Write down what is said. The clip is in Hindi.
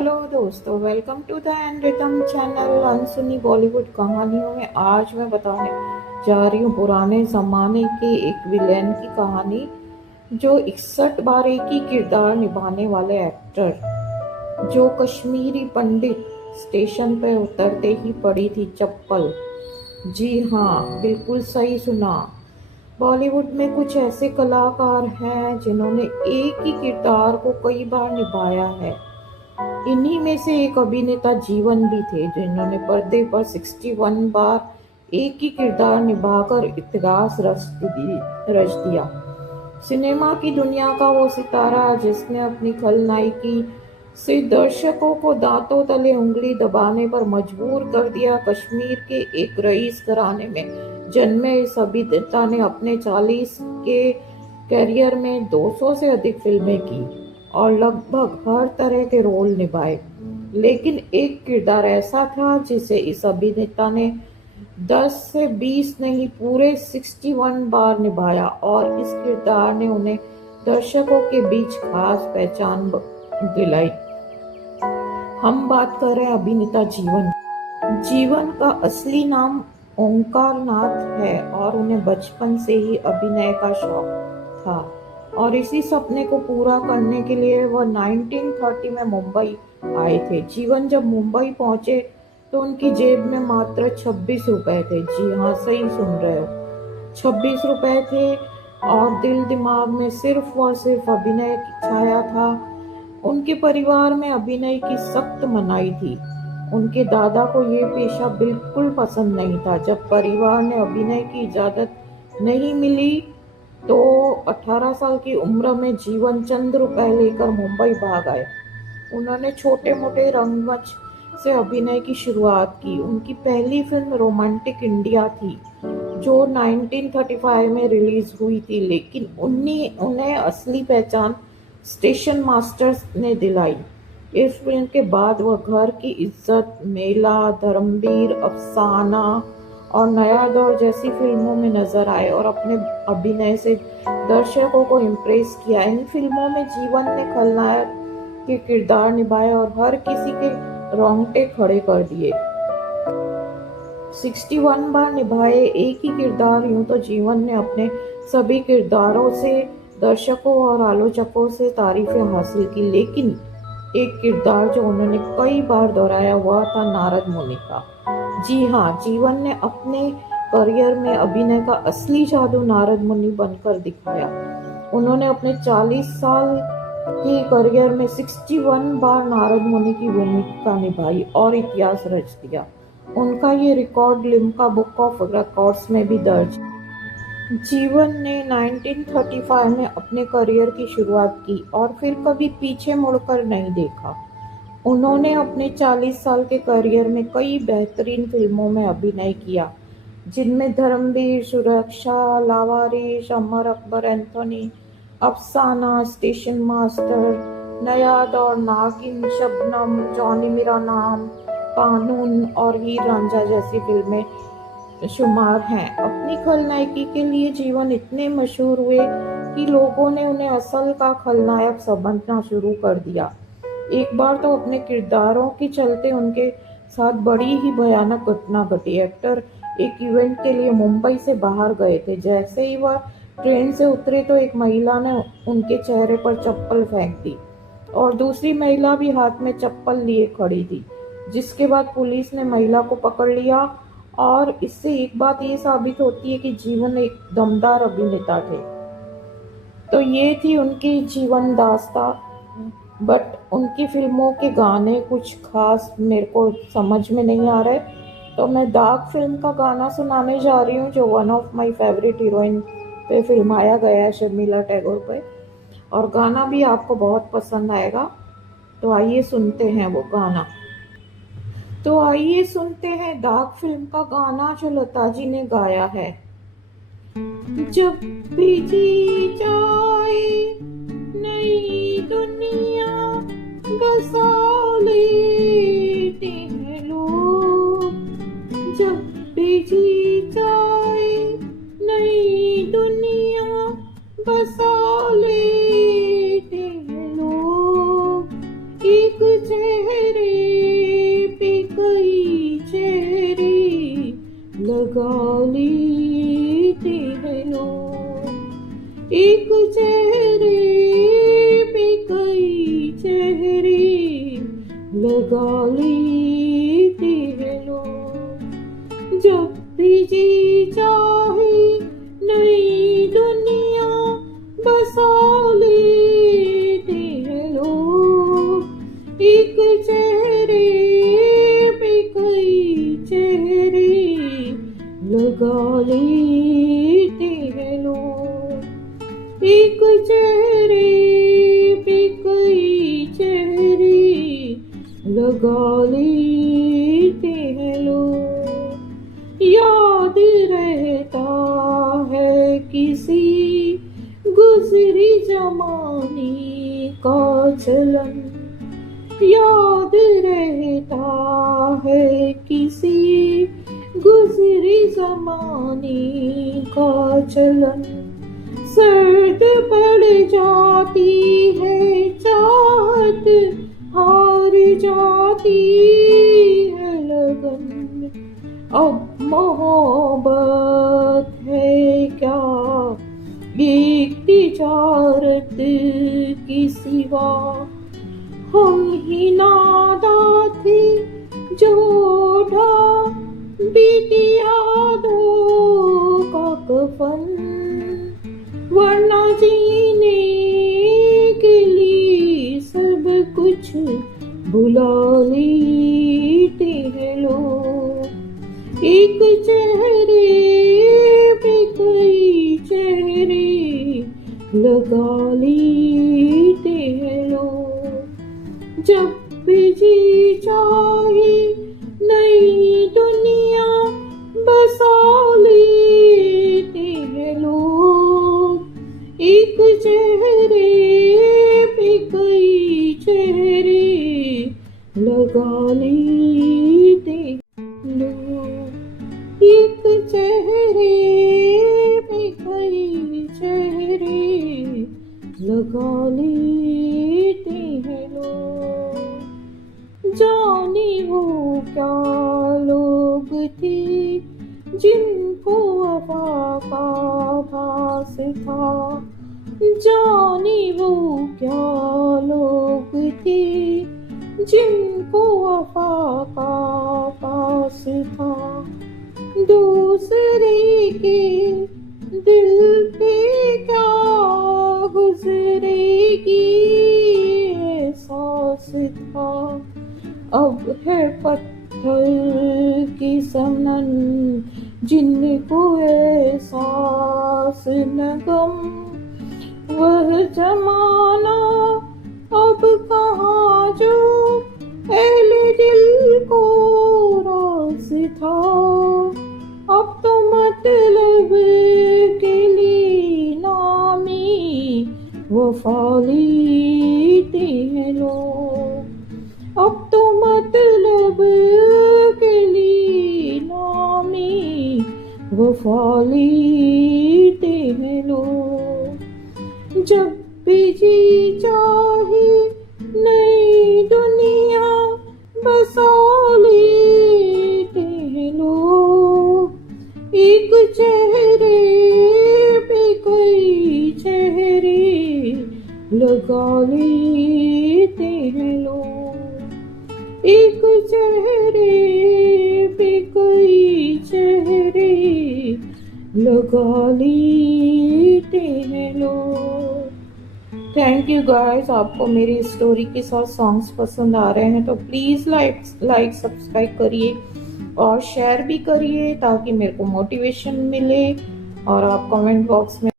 हेलो दोस्तों, welcome to the end rhythm channel. अनसुनी बॉलीवुड कहानियों में आज मैं बताने जा रही हूँ पुराने ज़माने के एक विलेन की कहानी, जो 61 बार एक ही किरदार निभाने वाले एक्टर, जो कश्मीरी पंडित। स्टेशन पर उतरते ही पड़ी थी चप्पल। जी हाँ, बिल्कुल सही सुना। बॉलीवुड में कुछ ऐसे कलाकार हैं जिन्होंने एक ही किरदार को कई बार निभाया है। इन्हीं में से एक अभिनेता जीवन भी थे, जिन्होंने पर्दे पर 61 बार एक ही किरदार निभाकर इतिहास रच दिया। सिनेमा की दुनिया का वो सितारा जिसने अपनी खलनायकी से दर्शकों को दांतों तले उंगली दबाने पर मजबूर कर दिया। कश्मीर के एक रईस घराने में जन्मे इस अभिनेता ने अपने 40 के करियर में 200 से अधिक फिल्में की और लगभग हर तरह के रोल निभाए। लेकिन एक किरदार ऐसा था जिसे इस अभिनेता ने 10 से 20 नहीं, पूरे 61 बार निभाया, और इस किरदार ने उन्हें दर्शकों के बीच खास पहचान दिलाई। हम बात कर रहे हैं अभिनेता जीवन। जीवन का असली नाम ओंकार नाथ है और उन्हें बचपन से ही अभिनय का शौक था, और इसी सपने को पूरा करने के लिए वह 1930 में मुंबई आए थे। जीवन जब मुंबई पहुंचे तो उनकी जेब में मात्र 26 रुपए थे। जी हाँ, सही सुन रहे हो, 26 रुपए थे, और दिल दिमाग में सिर्फ और सिर्फ अभिनय की छाया था। उनके परिवार में अभिनय की सख्त मनाही थी। उनके दादा को ये पेशा बिल्कुल पसंद नहीं था। जब परिवार ने अभिनय की इजाजत नहीं मिली तो 18 साल की उम्र में जीवन चंद रुपए लेकर मुंबई भाग आए। उन्होंने छोटे मोटे रंगमंच से अभिनय की शुरुआत की। उनकी पहली फिल्म रोमांटिक इंडिया थी, जो 1935 में रिलीज हुई थी, लेकिन उन्हें असली पहचान स्टेशन मास्टर्स ने दिलाई। इस फिल्म के बाद वह घर की इज्जत, मेला, धर्मवीर, अफसाना और नया दौर जैसी फिल्मों में नजर आए और अपने अभिनय से दर्शकों को इम्प्रेस किया। इन फिल्मों में जीवन ने खलनायक के किरदार निभाए और हर किसी के रोंगटे खड़े कर दिए। 61 बार निभाए एक ही किरदार, यूं तो जीवन ने अपने सभी किरदारों से दर्शकों और आलोचकों से तारीफें हासिल की, लेकिन एक किरदार जो उन्होंने कई बार दोहराया वह था नारद मुनि का। जी हाँ, जीवन ने अपने करियर में अभिनय का असली जादू नारद मुनि बनकर दिखाया। उन्होंने अपने 40 साल के करियर में 61 बार नारद मुनि की भूमिका निभाई और इतिहास रच दिया। उनका ये record Limca book of records में भी दर्ज। जीवन ने 1935 में अपने करियर की शुरुआत की और फिर कभी पीछे मुड़कर नहीं देखा। उन्होंने अपने 40 साल के करियर में कई बेहतरीन फिल्मों में अभिनय किया, जिनमें धर्मवीर, सुरक्षा, लावारिस, अमर अकबर एंथोनी, अफसाना, स्टेशन मास्टर, नया दौर, नागिन, शबनम, जॉनी मेरा नाम, कानून और हीर रांझा जैसी फिल्में शुमार हैं। अपनी खलनायकी के लिए जीवन इतने मशहूर हुए कि लोगों ने उन्हें असल का खलनायक समझना शुरू कर दिया। एक बार तो अपने किरदारों के चलते उनके साथ बड़ी ही भयानक घटना घटी। एक्टर एक इवेंट के लिए मुंबई से बाहर गए थे। जैसे ही वह ट्रेन से उतरे तो एक महिला ने उनके चेहरे पर चप्पल फेंक दी और दूसरी महिला भी हाथ में चप्पल लिए खड़ी थी, जिसके बाद पुलिस ने महिला को पकड़ लिया। और इससे एक बात ये साबित होती है कि जीवन एक दमदार अभिनेता थे। तो ये थी उनकी जीवन दास्ता, बट उनकी फिल्मों के गाने कुछ खास मेरे को समझ में नहीं आ रहे, तो मैं दाग फिल्म का गाना सुनाने जा रही हूँ, जो one of my favourite heroine पे फिल्माया गया है, शर्मिला टैगोर पे, और गाना भी आपको बहुत पसंद आएगा। तो आइए सुनते हैं वो गाना। तो आइए सुनते हैं दाग फिल्म का गाना जो लता जी ने गाया है। जब भी जी जाए नई दुनिया बसा लेते हैं लोग। जब भी जी जाए नई दुनिया बसा लेते हैं लोग। एक चेहरे पे कई चेहरे लगा लेते हैं लोग। एक चेहरे पे कई चेहरे लगा लेते हैं लोग। जब भी जी चाहे नई दुनिया बसा लेते हैं लोग। एक चेहरे पे कई चेहरे लगा लेते हैं लोग। एक चेहरे पे कई चेहरे लगा लेते हैं लोग। याद रहता है किसी गुजरी जमाने का चलन, याद रहता है किसी गुजरी जमाने का चलन। सर्द पड़ जाती है चाहत, हार जाती है लगन। अब मोहब्बत है क्या एक तिजारत की सिवा। हम ही नादा थे जो ढा बीती यादों का कफन, वरना जीने के लिए सब कुछ भुला लेते हैं लोग। एक चेहरे पे कई चेहरे लगा लेते हैं लोग। जब भी जी चाहे नई दुनिया बसा लेते हैं लोग। एक चेहरे पे कई चेहरे लगा लेते लोग। एक चेहरे पे कई चेहरे लगा लेते हैं लोग। जाने वो क्या लोग थे जिनको वफा का भास था। जाने वो क्या लोग थे जिनको वफा का पास था। दूसरे के दिल पे क्या गुजरेगी एहसास था। अब है पत्थर की सनन जिनको एहसास न गम। वह जमाना अब कहाँ जो अहले दिल को रास था। अब तो मतलब के लिए नामी वफा लेते हैं लोग। अब तो मतलब के लिए नामी वफा लेते हैं लोग। जब भी जी चाहे नई दुनिया बसा लेते हैं लोग। एक चेहरे पे कई चेहरे लगा लेते हैं लोग। एक चेहरे पे कई चेहरे लगा लेते हैं लोग। थैंक यू गाइस, आपको मेरी स्टोरी के साथ सॉन्ग्स पसंद आ रहे हैं तो प्लीज़ लाइक सब्सक्राइब करिए और शेयर भी करिए ताकि मेरे को मोटिवेशन मिले। और आप कमेंट बॉक्स में